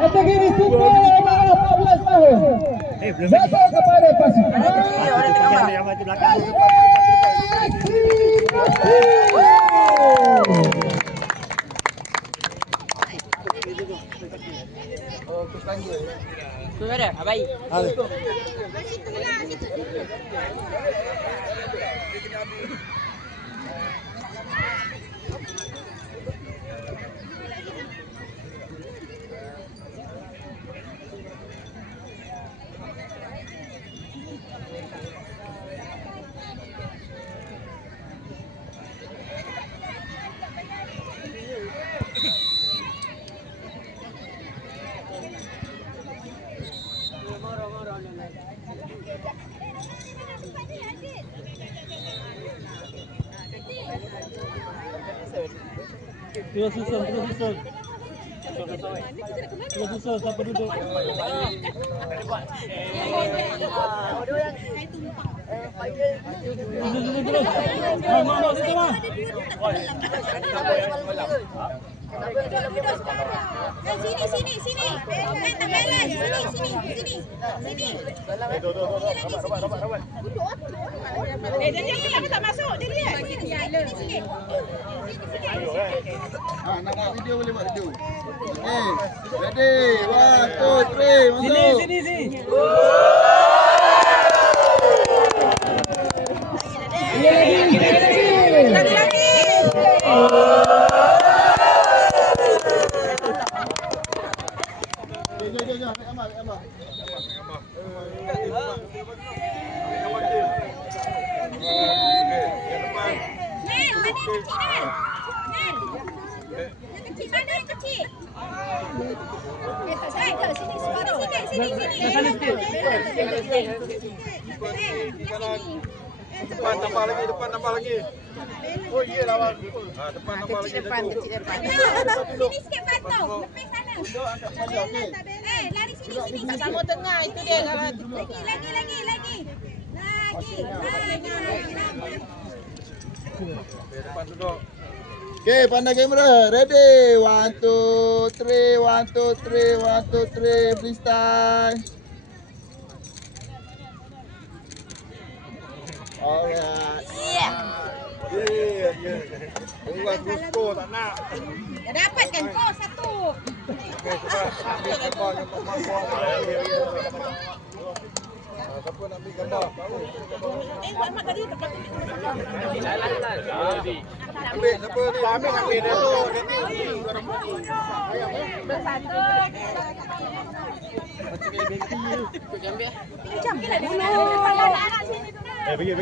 Kategori super 14 tahun. Masuk kepada pasukan Tu ada, abai. Terus susun. Siapa duduk? Sini. Tak balance. Sini. Dia kenapa tak masuk? Dia lihat. Sini. Nak buat video boleh buat video. Ready, 1, 2, 3, masuk. Sini. Lagi. Jom, Amal. Mana yang kecil? Sini. Depan tambah lagi. Oh iya lawan. Depan tambah lagi. Depan. Sini sikit pantau. Lepas sana. Lari sini. Sama tengah itu dia kalau Lagi. Depan duduk. Okay, pandang kamera. Ready, 1, 2, 3, freestyle. Alright. Orang gusto tak nak. Dah dapat kan kau satu. Siapa nak ambil gambar? Mak tadi tempat tu. Ambil siapa ni? Ambil dia tu. Pinjam. Dulu. Pergi.